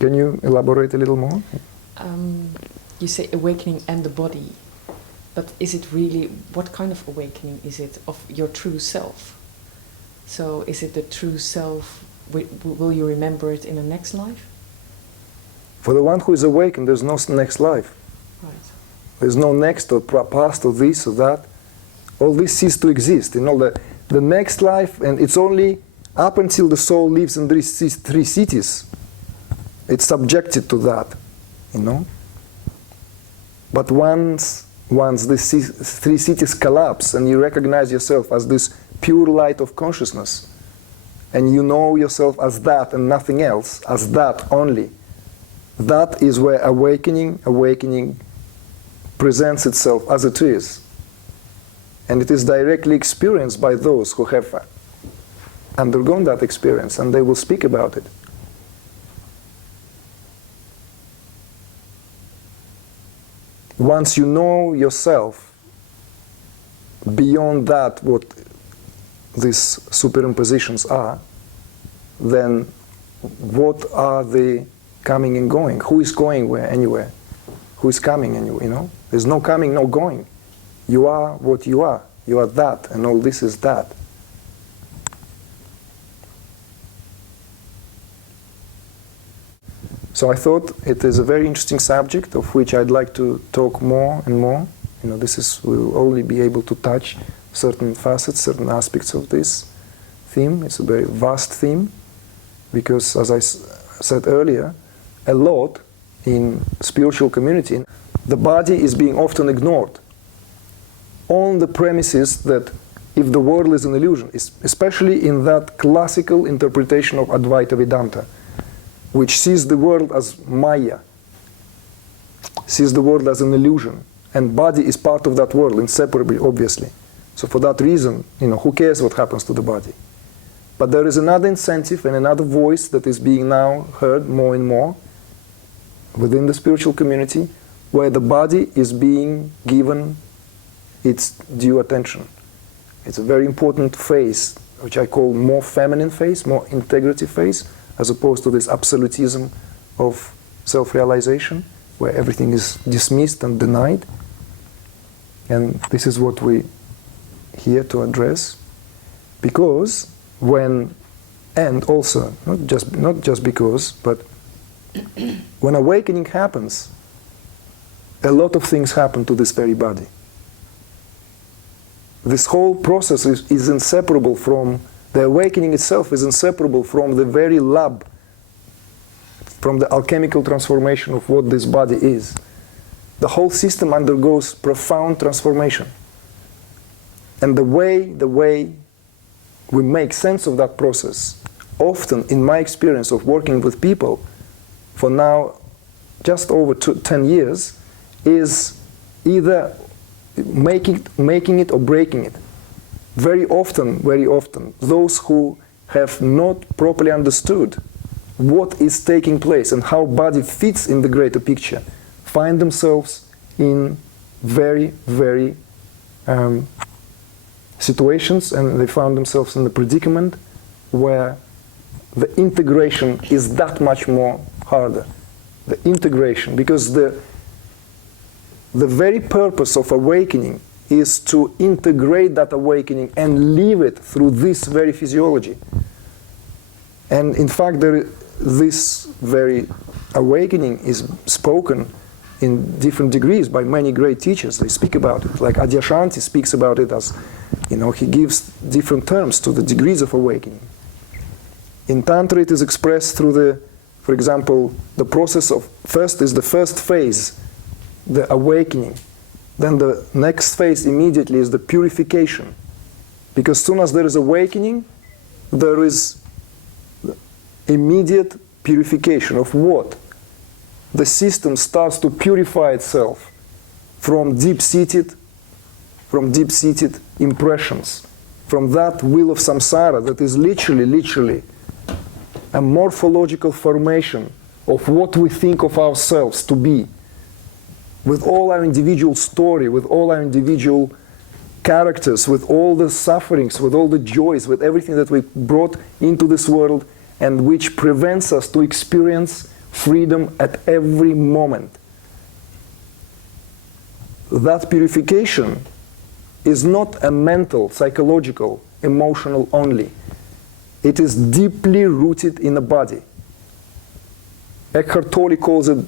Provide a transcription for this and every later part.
Can you elaborate a little more? You say awakening and the body, but is it really, what kind of awakening is it of your true self? So is it the true self, will you remember it in the next life? For the one who is awakened, there's no next life. Right. There's no next or past or this or that. All this ceases to exist. You know, the next life, and it's only up until the soul lives in these three cities, it's subjected to that, you know. But once these three cities collapse and you recognize yourself as this pure light of consciousness, and you know yourself as that and nothing else, as that only, that is where awakening presents itself as it is. And it is directly experienced by those who have undergone that experience, and they will speak about it. Once you know yourself beyond that what these superimpositions are, then what are the coming and going? Who is going where, anywhere? Who is coming anywhere, you know? There's no coming, no going. You are what you are. You are that, and all this is that. So I thought it is a very interesting subject of which I'd like to talk more and more. You know, we'll only be able to touch certain facets, certain aspects of this theme. It's a very vast theme because, as I said earlier, a lot in spiritual community, the body is being often ignored on the premises that if the world is an illusion, especially in that classical interpretation of Advaita Vedanta, which sees the world as Maya, sees the world as an illusion, and body is part of that world, inseparably, obviously. So for that reason, you know, who cares what happens to the body? But there is another incentive and another voice that is being now heard more and more within the spiritual community, where the body is being given its due attention. It's a very important phase, which I call more feminine phase, more integrity phase, as opposed to this absolutism of self-realization, where everything is dismissed and denied. And this is what we're here to address, because and also, not just because, but when awakening happens, a lot of things happen to this very body. This whole process is inseparable from, the awakening itself is inseparable from the very lab, from the alchemical transformation of what this body is. The whole system undergoes profound transformation. And the way we make sense of that process, often in my experience of working with people for now just over 10 years, is either making it or breaking it. Very often, those who have not properly understood what is taking place and how body fits in the greater picture find themselves in very situations, and they found themselves in the predicament where the integration is that much more harder. The integration, because the very purpose of awakening is to integrate that awakening and live it through this very physiology. And in fact, this very awakening is spoken in different degrees by many great teachers. They speak about it. Like Adyashanti speaks about it as, you know, he gives different terms to the degrees of awakening. In Tantra it is expressed through for example, the process of, first is the first phase, the awakening. Then the next phase immediately is the purification. Because as soon as there is awakening, there is immediate purification of what? The system starts to purify itself from deep-seated impressions, from that wheel of samsara that is literally a morphological formation of what we think of ourselves to be, with all our individual story, with all our individual characters, with all the sufferings, with all the joys, with everything that we brought into this world, and which prevents us to experience freedom at every moment. That purification is not a mental, psychological, emotional only. It is deeply rooted in the body. Eckhart Tolle calls it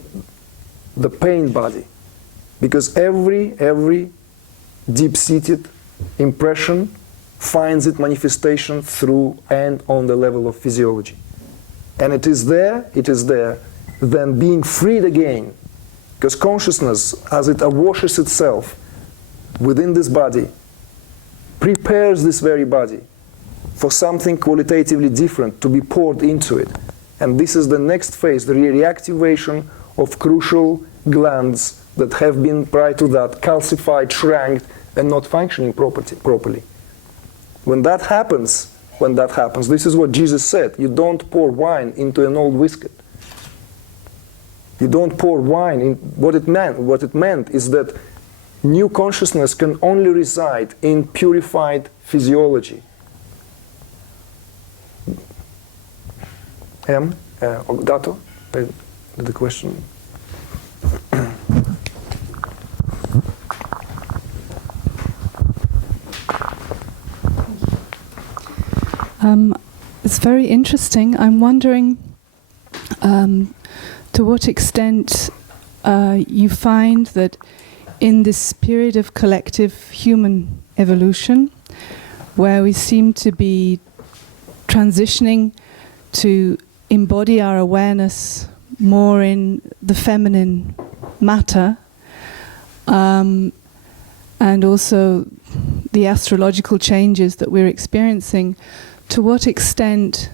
the pain body, because every deep-seated impression finds its manifestation through and on the level of physiology. And it is there, then being freed again, because consciousness, as it awashes itself within this body, prepares this very body for something qualitatively different to be poured into it. And this is the next phase, the reactivation of crucial glands that have been prior to that calcified, shranked, and not functioning properly. When that happens, this is what Jesus said: you don't pour wine into an old whiskey. You don't pour wine in. What it meant is that new consciousness can only reside in purified physiology. Dato, the question. It's very interesting. I'm wondering to what extent you find that in this period of collective human evolution, where we seem to be transitioning to embody our awareness more in the feminine matter, and also the astrological changes that we're experiencing, to what extent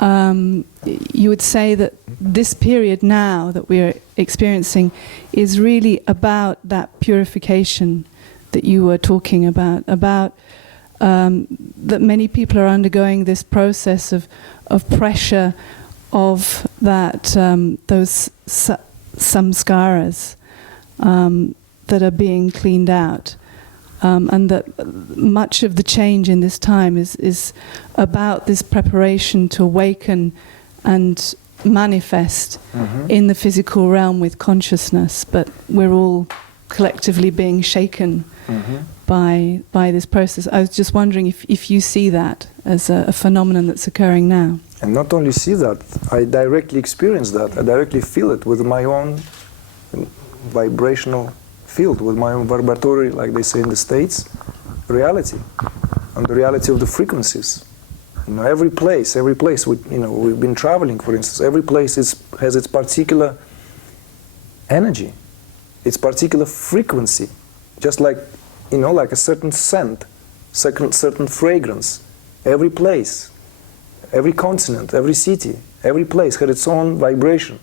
you would say that this period now that we're experiencing is really about that purification that you were talking about that many people are undergoing this process of pressure of that those samskaras that are being cleaned out, and that much of the change in this time is about this preparation to awaken and manifest in the physical realm with consciousness, but we're all collectively being shaken by this process. I was just wondering if you see that as a phenomenon that's occurring now. And not only see that, I directly experience that. I directly feel it with my own vibrational field, with my own vibratory, like they say in the States, reality, and the reality of the frequencies. You know, every place, we've been traveling, for instance, every place has its particular energy, its particular frequency, just like, like a certain scent, certain fragrance. Every place, every continent, every city, every place had its own vibration.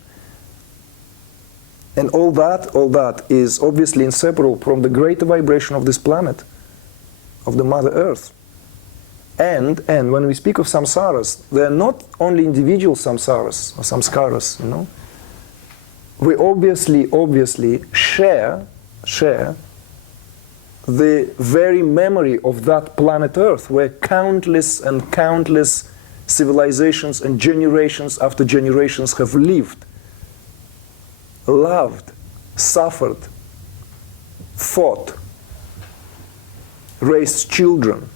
And all that is obviously inseparable from the greater vibration of this planet, of the Mother Earth. And when we speak of samsaras, they're not only individual samsaras or samskaras, We obviously share the very memory of that planet Earth, where countless and countless civilizations and generations after generations have lived, loved, suffered, fought, raised children,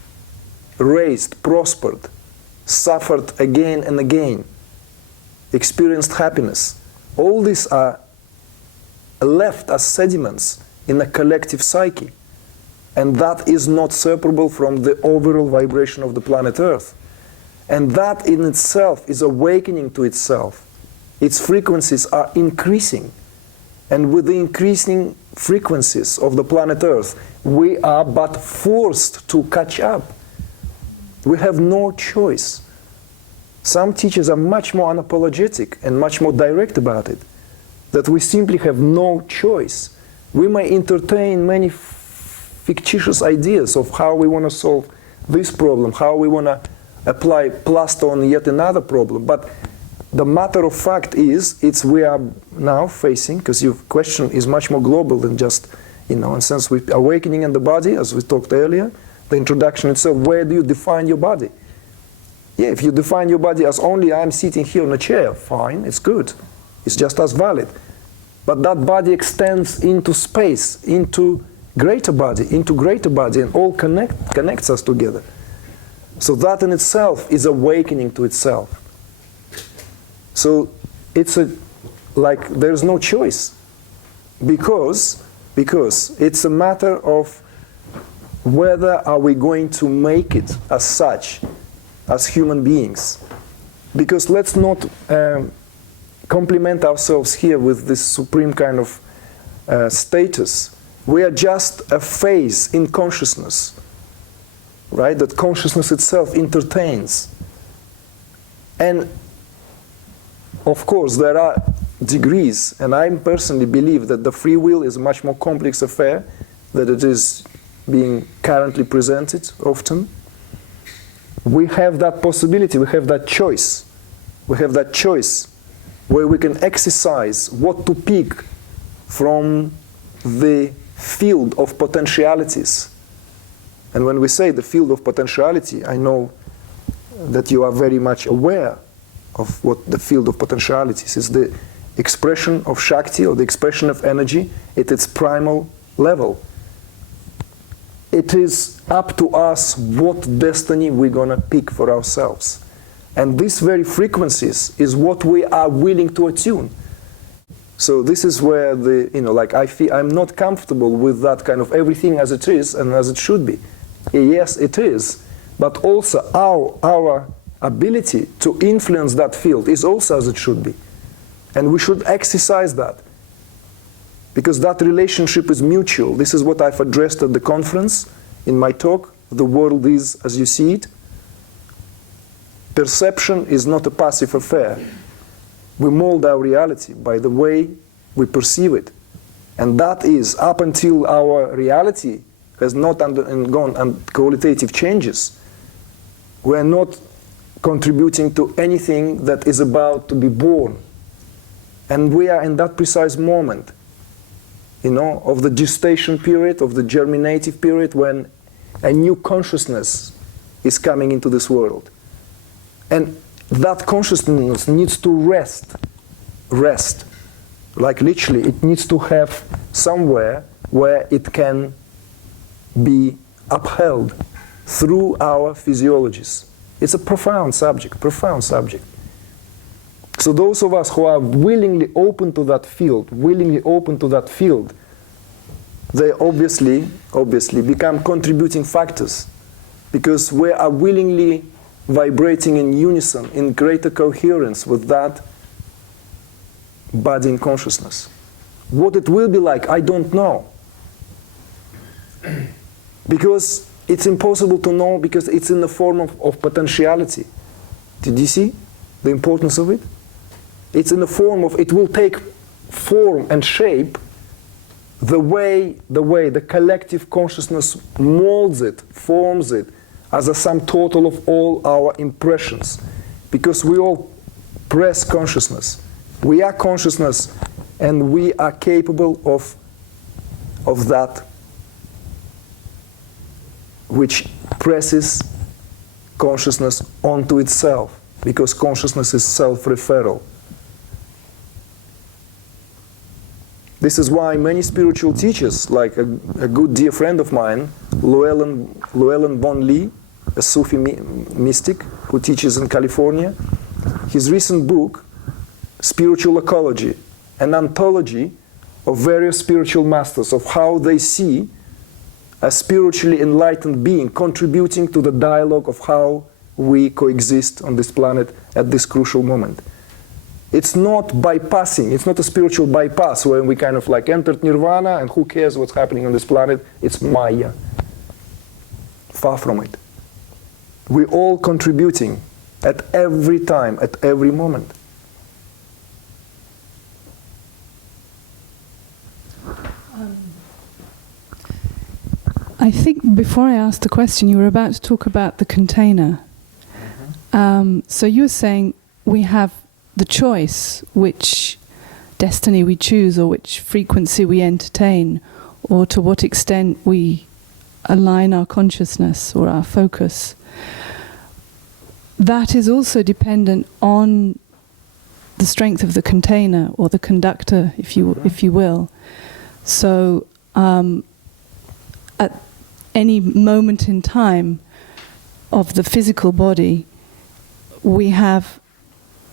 prospered, suffered again and again, experienced happiness. All these are left as sediments in a collective psyche. And that is not separable from the overall vibration of the planet Earth. And that in itself is awakening to itself. Its frequencies are increasing. And with the increasing frequencies of the planet Earth, we are but forced to catch up. We have no choice. Some teachers are much more unapologetic and much more direct about it, that we simply have no choice. We may entertain many fictitious ideas of how we want to solve this problem, how we want to apply plaster on yet another problem, but the matter of fact is, we are now facing, because your question is much more global than just, in sense, with awakening in the body, as we talked earlier, the introduction itself, where do you define your body? Yeah, if you define your body as only I'm sitting here on a chair, fine, it's good. It's just as valid. But that body extends into space, into greater body, and all connects us together. So that in itself is awakening to itself. So it's like there's no choice, because it's a matter of whether are we going to make it as such, as human beings. Because let's not compliment ourselves here with this supreme kind of status. We are just a phase in consciousness, right? That consciousness itself entertains. And of course there are degrees, and I personally believe that the free will is a much more complex affair than it is being currently presented often. We have that possibility, we have that choice. We have that choice where we can exercise what to pick from the field of potentialities. And when we say the field of potentiality, I know that you are very much aware of what the field of potentialities is. The expression of Shakti, or the expression of energy, at its primal level. It is up to us what destiny we're going to pick for ourselves. And these very frequencies is what we are willing to attune. So this is where like I feel I'm not comfortable with that kind of everything as it is and as it should be. Yes, it is. But also our ability to influence that field is also as it should be. And we should exercise that. Because that relationship is mutual. This is what I've addressed at the conference in my talk. The world is as you see it. Perception is not a passive affair. We mold our reality by the way we perceive it. And that is up until our reality has not undergone qualitative changes. We are not contributing to anything that is about to be born. And we are in that precise moment, of the gestation period, of the germinative period, when a new consciousness is coming into this world. And that consciousness needs to rest. Like literally, it needs to have somewhere where it can be upheld through our physiologies. It's a profound subject. So those of us who are willingly open to that field, they obviously become contributing factors, because we are willingly vibrating in unison, in greater coherence with that body in consciousness. What it will be like, I don't know. Because it's impossible to know, because it's in the form of potentiality. Did you see the importance of it? It's in the form of, it will take form and shape the way the collective consciousness molds it, forms it, as a sum total of all our impressions. Because we all press consciousness. We are consciousness, and we are capable of that which presses consciousness onto itself, because consciousness is self-referral. This is why many spiritual teachers, like a good dear friend of mine, Llewellyn Bon Lee, a Sufi mystic who teaches in California, his recent book, Spiritual Ecology, an anthology of various spiritual masters, of how they see a spiritually enlightened being contributing to the dialogue of how we coexist on this planet at this crucial moment. It's not bypassing, it's not a spiritual bypass where we kind of like entered nirvana and who cares what's happening on this planet. It's Maya. Far from it. We're all contributing at every time, at every moment. I think before I asked the question, you were about to talk about the container. So you were saying we have the choice which destiny we choose, or which frequency we entertain, or to what extent we align our consciousness or our focus. That is also dependent on the strength of the container or the conductor, if you will. So at any moment in time of the physical body, we have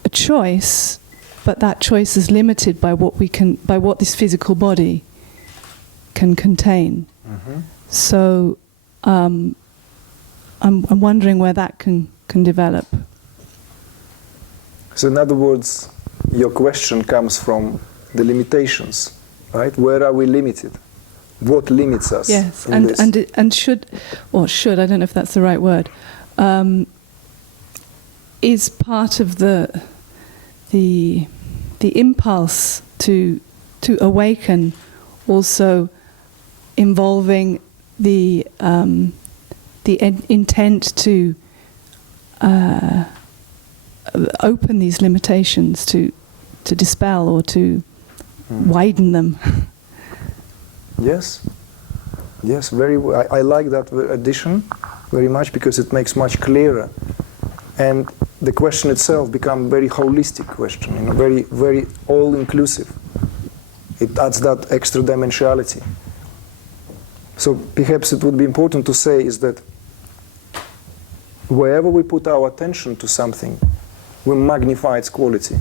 a choice, but that choice is limited by what this physical body can contain. Mm-hmm. So I'm wondering where that can develop. So in other words, your question comes from the limitations, right? Where are we limited? What limits us? Yes, in this? and should I don't know if that's the right word. Is part of the impulse to awaken also involving the intent to open these limitations, to dispel or to widen them? Yes, very. I like that addition very much because it makes much clearer, and the question itself becomes very holistic question. Very, very all-inclusive. It adds that extra dimensionality. So perhaps it would be important to say is that wherever we put our attention to something, we magnify its quality.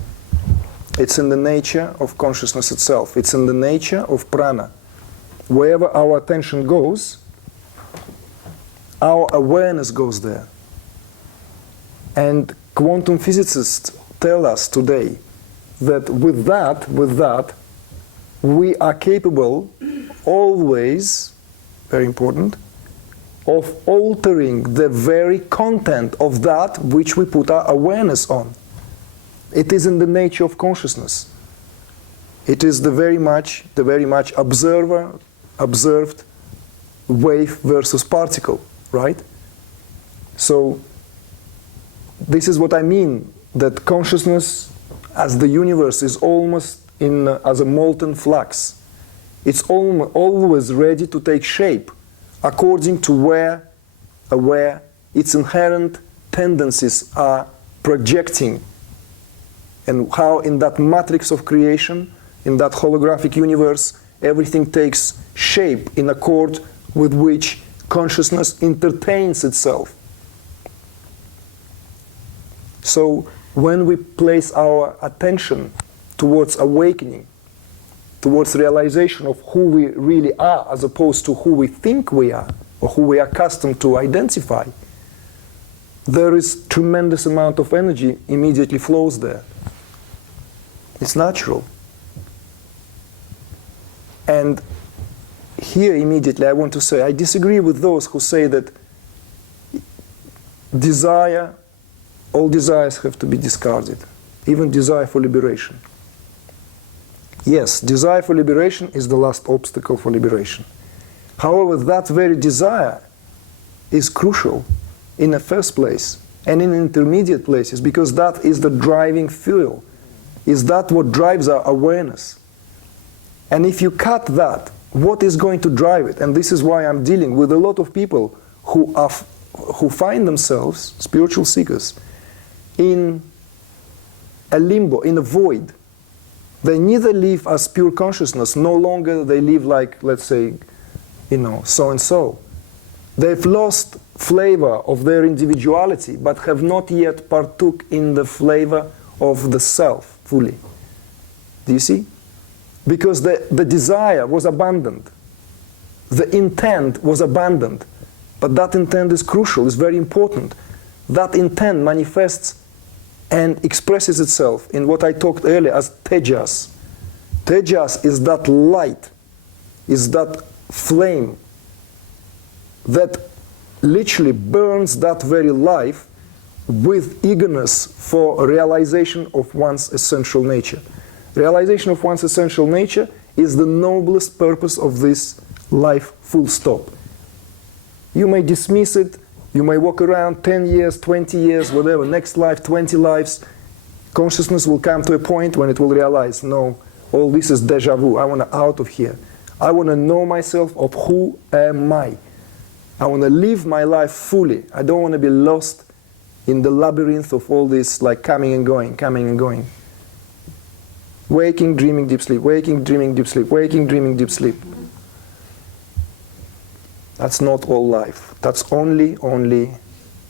It's in the nature of consciousness itself. It's in the nature of prana. Wherever our attention goes, our awareness goes there. And quantum physicists tell us today that with that, we are capable always, very important, of altering the very content of that which we put our awareness on. It is in the nature of consciousness. It is the very much observed wave versus particle, right? So this is what I mean, that consciousness as the universe is almost as a molten flux. It's always ready to take shape according to where its inherent tendencies are projecting, and how in that matrix of creation, in that holographic universe, everything takes shape in accord with which consciousness entertains itself. So when we place our attention towards awakening, towards realization of who we really are as opposed to who we think we are or who we are accustomed to identify, there is tremendous amount of energy immediately flows there. It's natural. And here immediately I want to say, I disagree with those who say that all desires have to be discarded, even desire for liberation. Yes, desire for liberation is the last obstacle for liberation. However, that very desire is crucial in the first place and in intermediate places, because that is the driving fuel. Is that what drives our awareness? And if you cut that, what is going to drive it? And this is why I'm dealing with a lot of people who find themselves, spiritual seekers, in a limbo, in a void. They neither live as pure consciousness, no longer they live like, let's say, so-and-so. They've lost flavor of their individuality, but have not yet partook in the flavor of the self fully. Do you see? Because the desire was abandoned. The intent was abandoned. But that intent is crucial, is very important. That intent manifests and expresses itself in what I talked earlier as tejas. Tejas is that light, is that flame that literally burns that very life with eagerness for realization of one's essential nature. Realization of one's essential nature is the noblest purpose of this life, full stop. You may dismiss it, you may walk around 10 years, 20 years, whatever, next life, 20 lives. Consciousness will come to a point when it will realize, no, all this is deja vu. I want to out of here. I want to know myself of who am I. I want to live my life fully. I don't want to be lost in the labyrinth of all this, like coming and going, coming and going. Waking, dreaming, deep sleep, waking, dreaming, deep sleep, waking, dreaming, deep sleep. That's not all life. That's only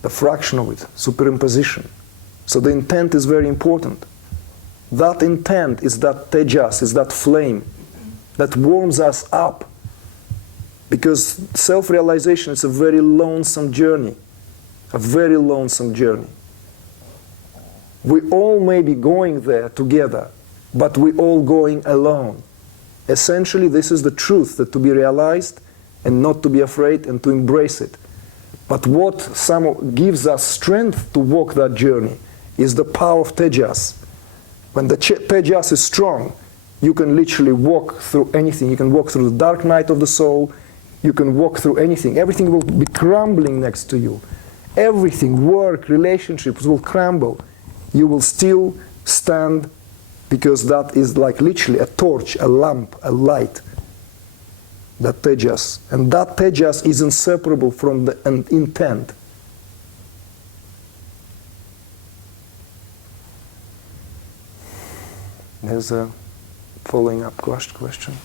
the fraction of it, superimposition. So the intent is very important. That intent is that tejas, is that flame that warms us up. Because self-realization is a very lonesome journey. A very lonesome journey. We all may be going there together, but we all going alone. Essentially, this is the truth, that to be realized and not to be afraid and to embrace it. But what gives us strength to walk that journey is the power of tejas. When the tejas is strong, you can literally walk through anything. You can walk through the dark night of the soul. You can walk through anything. Everything will be crumbling next to you. Everything, work, relationships will crumble. You will still stand, because that is like literally a torch, a lamp, a light. That tejas. And that tejas is inseparable from the intent. There's a following up question.